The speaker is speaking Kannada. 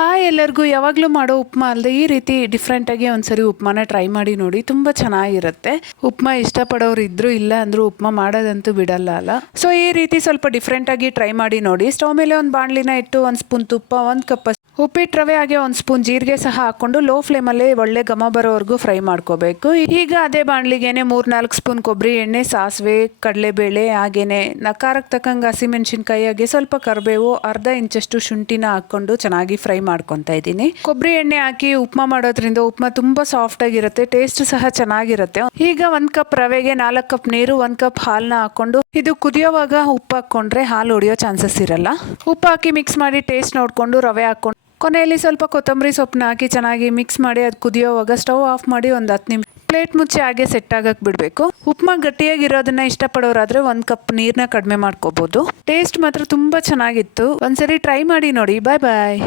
ಹಾಯ್ ಎಲ್ಲರಿಗೂ ಯಾವಾಗಲೂ ಮಾಡೋ ಉಪ್ಮಾ ಅಲ್ಲದೆ ಈ ರೀತಿ ಡಿಫ್ರೆಂಟಾಗಿ ಒಂದ್ಸರಿ ಉಪ್ಮಾನ ಟ್ರೈ ಮಾಡಿ ನೋಡಿ. ತುಂಬ ಚೆನ್ನಾಗಿರುತ್ತೆ. ಉಪ್ಮಾ ಇಷ್ಟಪಡೋರು ಇದ್ರೂ ಇಲ್ಲ ಅಂದರೂ ಉಪ್ಮಾ ಮಾಡೋದಂತೂ ಬಿಡಲ್ಲ ಅಲ್ಲ. ಸೊ ಈ ರೀತಿ ಸ್ವಲ್ಪ ಡಿಫ್ರೆಂಟಾಗಿ ಟ್ರೈ ಮಾಡಿ ನೋಡಿ. ಸ್ಟವ್ ಮೇಲೆ ಒಂದು ಬಾಣಲಿನ ಇಟ್ಟು 1 ಸ್ಪೂನ್ ತುಪ್ಪ, 1 ಕಪ್ ಉಪ್ಪಿಟ್ಟು ರವೆ ಹಾಗೆ 1 ಸ್ಪೂನ್ ಜೀರಿಗೆ ಸಹ ಹಾಕ್ಕೊಂಡು ಲೋ ಫ್ಲೇಮಲ್ಲಿ ಒಳ್ಳೆ ಘಮ ಬರೋವರೆಗೂ ಫ್ರೈ ಮಾಡ್ಕೋಬೇಕು. ಈಗ ಅದೇ ಬಾಣಲಿಗೆನೆ 3-4 ಸ್ಪೂನ್ ಕೊಬ್ಬರಿ ಎಣ್ಣೆ, ಸಾಸಿವೆ, ಕಡಲೆಬೇಳೆ ಹಾಗೇನೆ ಖಾರಕ್ಕೆ ತಕ್ಕಂಗೆ ಹಸಿಮೆಣಸಿನ್ಕಾಯಿ ಹಾಗೆ ಸ್ವಲ್ಪ ಕರಿಬೇವು, ಅರ್ಧ ಇಂಚಷ್ಟು ಶುಂಠಿನ ಹಾಕ್ಕೊಂಡು ಚೆನ್ನಾಗಿ ಫ್ರೈ ಮಾಡ್ಕೊತಾ ಇದ್ದೀನಿ. ಕೊಬ್ಬರಿ ಎಣ್ಣೆ ಹಾಕಿ ಉಪ್ಮಾ ಮಾಡೋದ್ರಿಂದ ಉಪ್ಮಾ ತುಂಬಾ ಸಾಫ್ಟ್ ಆಗಿರುತ್ತೆ, ಟೇಸ್ಟ್ ಸಹ ಚೆನ್ನಾಗಿರುತ್ತೆ. ಈಗ 1 ಕಪ್ ರವೆಗೆ 4 ಕಪ್ ನೀರು, 1 ಕಪ್ ಹಾಲನ್ನ ಹಾಕೊಂಡು ಇದು ಕುದಿಯೋವಾಗ ಉಪ್ಪು ಹಾಕ್ಕೊಂಡ್ರೆ ಹಾಲು ಹೊಡೆಯೋ ಚಾನ್ಸಸ್ ಇರಲ್ಲ. ಉಪ್ಪು ಹಾಕಿ ಮಿಕ್ಸ್ ಮಾಡಿ ಟೇಸ್ಟ್ ನೋಡಿಕೊಂಡು ರವೆ ಹಾಕ್ಕೊಂಡು ಕೊನೆಯಲ್ಲಿ ಸ್ವಲ್ಪ ಕೊತ್ತಂಬರಿ ಸೊಪ್ಪನ್ನ ಹಾಕಿ ಚೆನ್ನಾಗಿ ಮಿಕ್ಸ್ ಮಾಡಿ ಅದು ಕುದಿಯೋವಾಗ ಸ್ಟವ್ ಆಫ್ ಮಾಡಿ ಒಂದು 10 ನಿಮಿಷ ಪ್ಲೇಟ್ ಮುಚ್ಚಿ ಹಾಗೆ ಸೆಟ್ ಆಗಕ್ಕೆ ಬಿಡಬೇಕು. ಉಪ್ಮಾ ಗಟ್ಟಿಯಾಗಿರೋದನ್ನ ಇಷ್ಟಪಡೋರಾದ್ರೆ 1 ಕಪ್ ನೀರನ್ನ ಕಡಿಮೆ ಮಾಡ್ಕೋಬಹುದು. ಟೇಸ್ಟ್ ಮಾತ್ರ ತುಂಬ ಚೆನ್ನಾಗಿತ್ತು. ಒಂದ್ಸರಿ ಟ್ರೈ ಮಾಡಿ ನೋಡಿ. ಬಾಯ್ ಬಾಯ್.